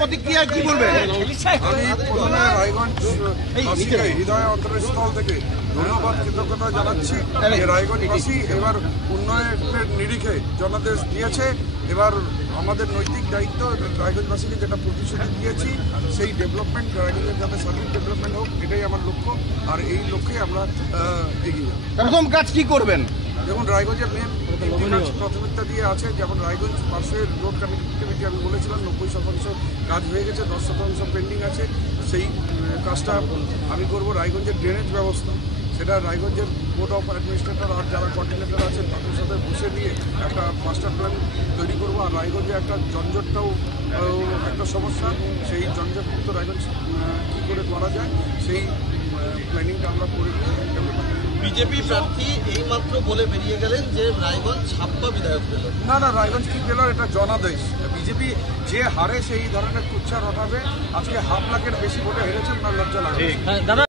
প্রতিক্রিয়া কি বলবেন? আমি প্রথমে রায়গঞ্জ হৃদয় অন্তরস্থল থেকে ধন্যবাদ কৃতজ্ঞতা জানাচ্ছি যে রায়গঞ্জবাসী এবার উন্নয়নের নিরিখে জনাদেশ দিয়েছে। এবার আমাদের নৈতিক দায়িত্ব রায়গঞ্জবাসীকে যেটা প্রতিশ্রুতি দিয়েছি সেই ডেভেলপমেন্ট রায়গঞ্জের যাতে সার্বিক ডেভেলপমেন্ট হোক, এটাই আমার লক্ষ্য। আর এই লক্ষ্যে আমরা এগিয়ে যাব। প্রথম কাজ কি করবেন? যেমন রায়গঞ্জের মেন প্রাথমিকতা দিয়ে আছে, যেমন রায়গঞ্জ পাশের রোড কানেক্টিভিটি আমি বলেছিলাম 90% কাজ হয়ে গেছে, 10% পেন্ডিং আছে। সেই কাজটা আমি করব। রায়গঞ্জের ড্রেনেজ ব্যবস্থা, সেটা রায়গঞ্জের বোর্ড অফ অ্যাডমিনিস্ট্রেটর আর যারা কোঅর্ডিনেটর আছেন তাদের সাথে বসে নিয়ে একটা মাস্টার প্ল্যান তৈরি করবো। আর রায়গঞ্জে একটা জঞ্জটটাও একটা সমস্যা, সেই জঞ্জটমুক্ত রায়গঞ্জ কী করে করা যায় সেই প্ল্যানিংটা আমরা করে নিয়ে বিজেপি প্রার্থী এইমাত্র বলে বেরিয়ে গেলেন যে রায়গঞ্জ ছাপ্পা বিধায়ক পেল। না, রায়গঞ্জ কি পেল এটা জনাদেশ। বিজেপি যে হারে সেই ধরনের কুচ্ছা রটাবে। আজকে 5 লাখের বেশি ভোটে হেরেছেন, না লজ্জা লাগে।